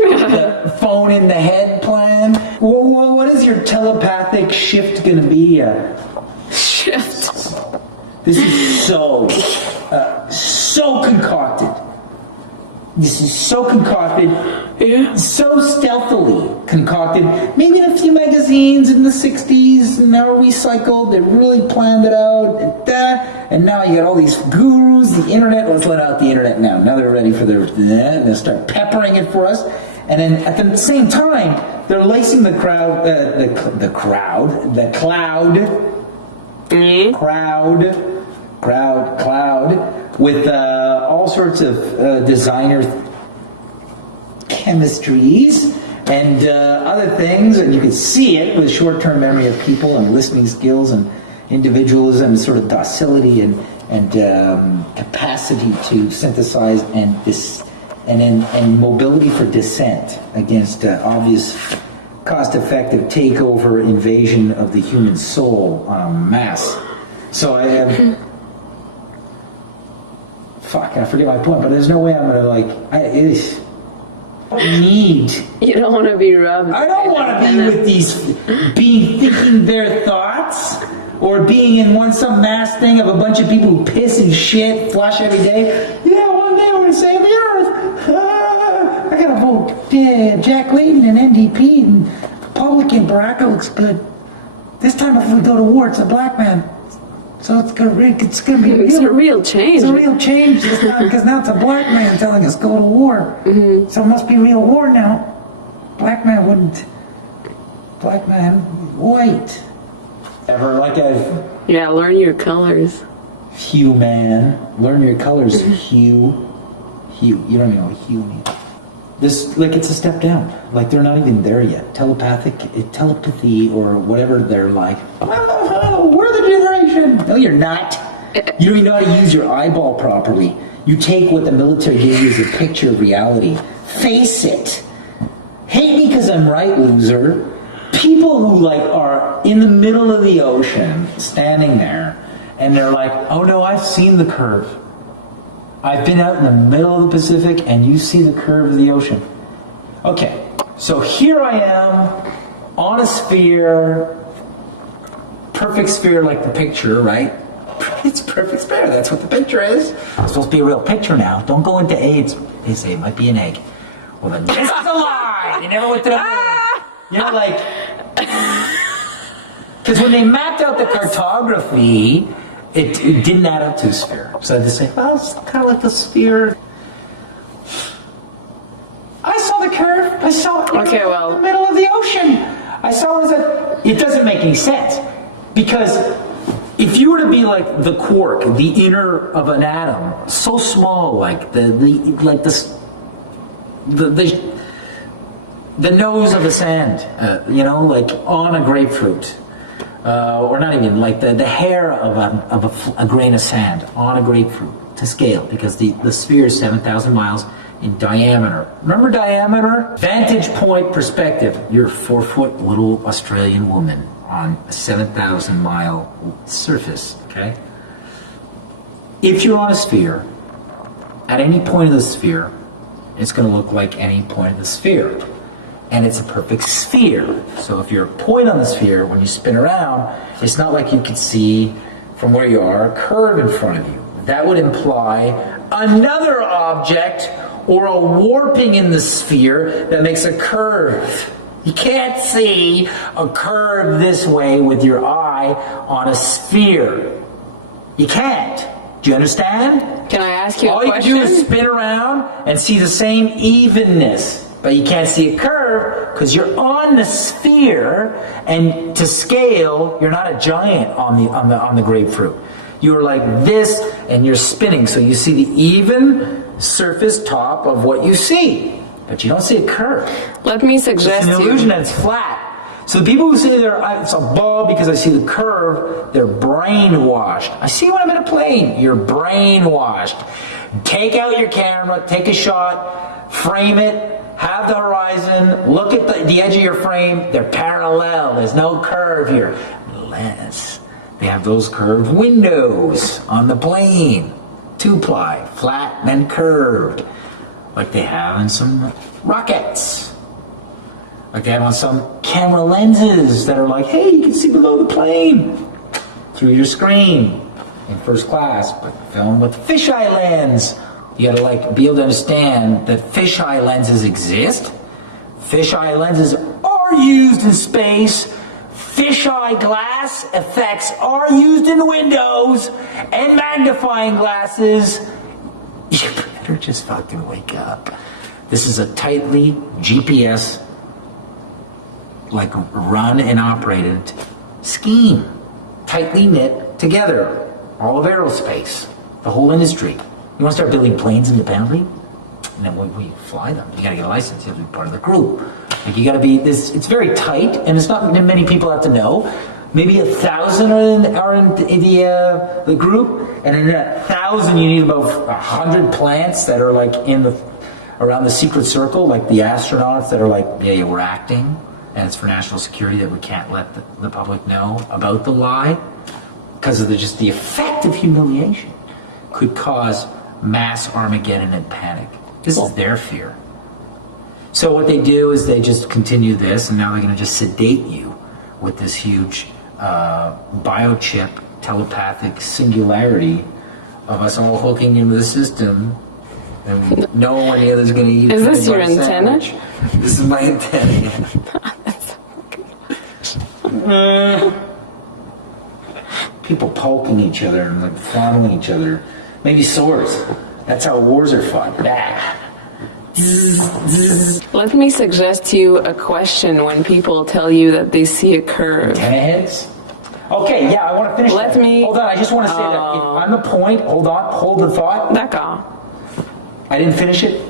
the phone in the head plan. What is your telepathic shift going to be? Shift. This is so concocted. This is so concocted, so stealthily concocted. Maybe in a few magazines in the 60s, and now recycled. They really planned it out. And now you got all these gurus, the internet. Let's let out the internet now. Now they're ready for their, and they'll start peppering it for us. And then at the same time, they're lacing the cloud with all sorts of designer chemistries and other things, and you can see it with short-term memory of people and listening skills and individualism, sort of docility and capacity to synthesize and mobility for dissent against obvious cost-effective takeover invasion of the human soul on a mass. So I have I forget my point, but there's no way I'm gonna You don't want to be rubbed. I don't want to be with these thinking their thoughts, or being in some mass thing of a bunch of people who piss and shit, flush every day. Yeah, one day we're gonna save the earth. I gotta vote Jack Layton and NDP and Republican. Barack looks good. This time if we go to war, it's a black man. So it's gonna be real. It's a real change. It's a real change this time, because now it's a black man telling us go to war. Mm-hmm. So it must be real war now. Black man wouldn't. Black man, white. Ever Yeah, learn your colors. Hue man. Learn your colors. Hue. You don't even know what hue means. This, it's a step down. They're not even there yet. Telepathy, or whatever they're like. Oh, we're the generation. No, you're not. You don't even know how to use your eyeball properly. You take what the military gives you as a picture of reality. Face it. Hate me because I'm right, loser. People who are in the middle of the ocean, standing there, and they're like, oh no, I've seen the curve. I've been out in the middle of the Pacific, and you see the curve of the ocean. Okay, so here I am on a sphere, perfect sphere like the picture, right? It's perfect sphere, that's what the picture is. It's supposed to be a real picture now. Don't go into AIDS. They say it might be an egg. Well, then this is a lie! They never went to the moon. Because when they mapped out the cartography, it didn't add up to a sphere. So they say, well, it's kind of like a sphere. I saw the curve. I saw it in the middle of the ocean. I saw it it doesn't make any sense. Because if you were to be like the quark, the inner of an atom, so small, like the nose of the sand, on a grapefruit. Or not even, the hair of a grain of sand on a grapefruit to scale, because the sphere is 7,000 miles in diameter. Remember diameter? Vantage point perspective. You're a 4-foot little Australian woman on a 7,000 mile surface, okay? If you're on a sphere, at any point of the sphere, it's going to look like any point of the sphere. And it's a perfect sphere. So if you're a point on the sphere, when you spin around, it's not like you can see from where you are a curve in front of you. That would imply another object or a warping in the sphere that makes a curve. You can't see a curve this way with your eye on a sphere. You can't. Do you understand? Can I ask you a question? All you do is spin around and see the same evenness. But you can't see a curve because you're on the sphere, and to scale, you're not a giant on the grapefruit. You're like this, and you're spinning, so you see the even surface top of what you see, but you don't see a curve. Let me suggest it's an illusion that it's flat. So the people who say it's a ball because I see the curve, they're brainwashed. I see when I'm in a plane. You're brainwashed. Take out your camera, take a shot, frame it. Have the horizon, look at the edge of your frame, they're parallel, there's no curve here. Unless they have those curved windows on the plane. 2-ply, flat and curved. like they have on some rockets. Like they have on some camera lenses that are like, hey, you can see below the plane through your screen in first class, but film with fisheye lens. You gotta like be able to understand that fisheye lenses exist. Fisheye lenses are used in space. Fisheye glass effects are used in windows and magnifying glasses. You better just fucking wake up. This is a tightly GPS, like run and operated scheme. Tightly knit together. All of aerospace. The whole industry. You want to start building planes independently? And then when you fly them, you gotta get a license, you have to be part of the crew. Like you gotta be this, it's very tight, and it's not many people have to know. Maybe 1,000 are in the group, and in that 1,000 you need about 100 plants that are like around the secret circle, like the astronauts that are like, yeah, we're acting, and it's for national security that we can't let the public know about the lie, because of just the effect of humiliation could cause mass Armageddon and panic. This is their fear. So what they do is they just continue this, and now they're going to just sedate you with this huge biochip telepathic singularity of us all hooking into the system, and no one the other's going to eat. Is this your antenna? This is my antenna. Yeah. People poking each other and like fondling each other. Maybe swords. That's how wars are fought. Bah. Let me suggest to you a question when people tell you that they see a curve. Antenna heads? Okay, yeah, I want to finish Let that. me- Hold on, I just want to say that if on the point, hold the thought. D'accord. I didn't finish it.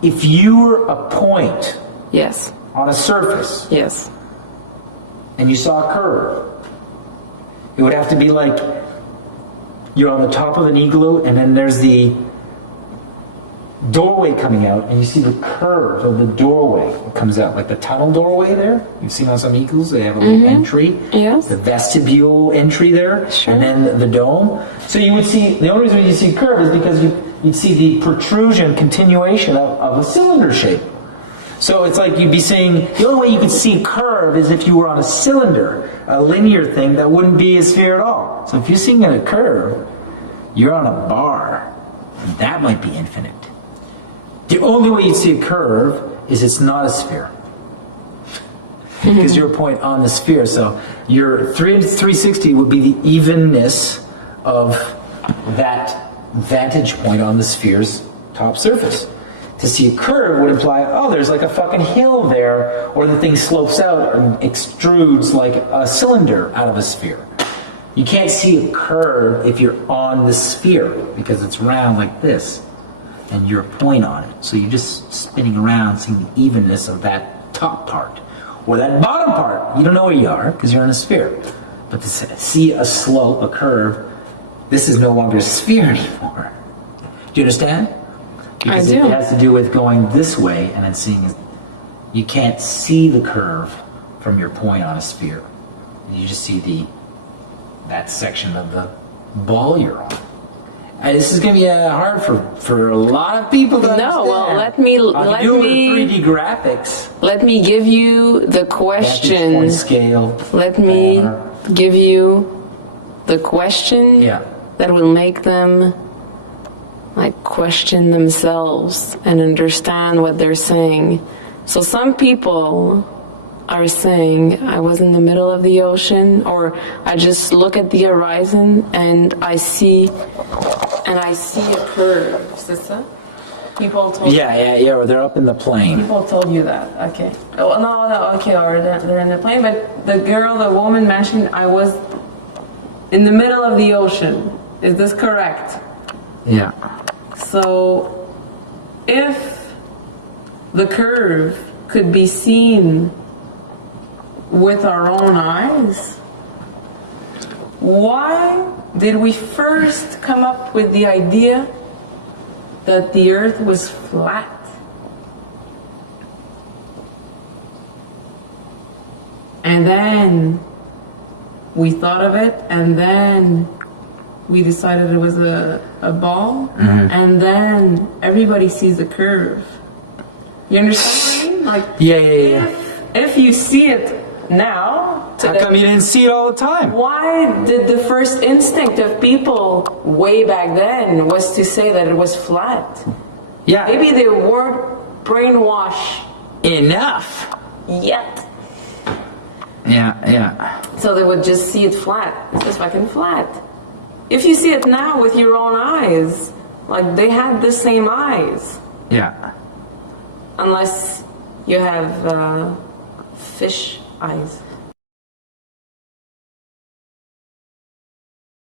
If you were a point Yes. on a surface Yes. and you saw a curve, it would have to be like you're on the top of an igloo and then there's the doorway coming out and you see the curve of the doorway that comes out, like the tunnel doorway there. You've seen on some igloos, they have a little entry. Yes. The vestibule entry there. Sure. And then the dome. So you would see, the only reason you see curve is because you'd see the protrusion, continuation of a cylinder shape. So it's like you'd be seeing, the only way you could see a curve is if you were on a cylinder, a linear thing that wouldn't be a sphere at all. So if you're seeing a curve, you're on a bar. And that might be infinite. The only way you'd see a curve is it's not a sphere. Because you're a point on the sphere. So your 360 would be the evenness of that vantage point on the sphere's top surface. To see a curve would imply, oh, there's like a fucking hill there, or the thing slopes out and extrudes like a cylinder out of a sphere. You can't see a curve if you're on the sphere, because it's round like this, and you're a point on it. So you're just spinning around, seeing the evenness of that top part. Or that bottom part, you don't know where you are, because you're on a sphere. But to see a slope, a curve, this is no longer a sphere anymore. Do you understand? Because I do. It has to do with going this way and then seeing, you can't see the curve from your point on a sphere. You just see that section of the ball you're on. And this is going to be hard for a lot of people to understand. No, well, let me 3D graphics. Let me give you the Vantage point question. scale. Let me banner. give you the question Yeah. that will make them like question themselves and understand what they're saying. So some people are saying, I was in the middle of the ocean, or I just look at the horizon and I see a curve. C'est ça? People told Yeah, or they're up in the plane. People told you that. Okay. Oh, no, okay, or they're in the plane, but the woman mentioned I was in the middle of the ocean. Is this correct? Yeah. So, if the curve could be seen with our own eyes, why did we first come up with the idea that the earth was flat? And then we thought of it, and then we decided it was a ball, and then everybody sees the curve. You understand what I mean? Like, Yeah. if you see it now, How come you didn't see it all the time? why did the first instinct of people way back then was to say that it was flat? Yeah. Maybe they weren't brainwashed Enough. yet. Yeah. So they would just see it flat. It's just fucking flat. If you see it now with your own eyes, like they had the same eyes. Yeah. Unless you have fish eyes.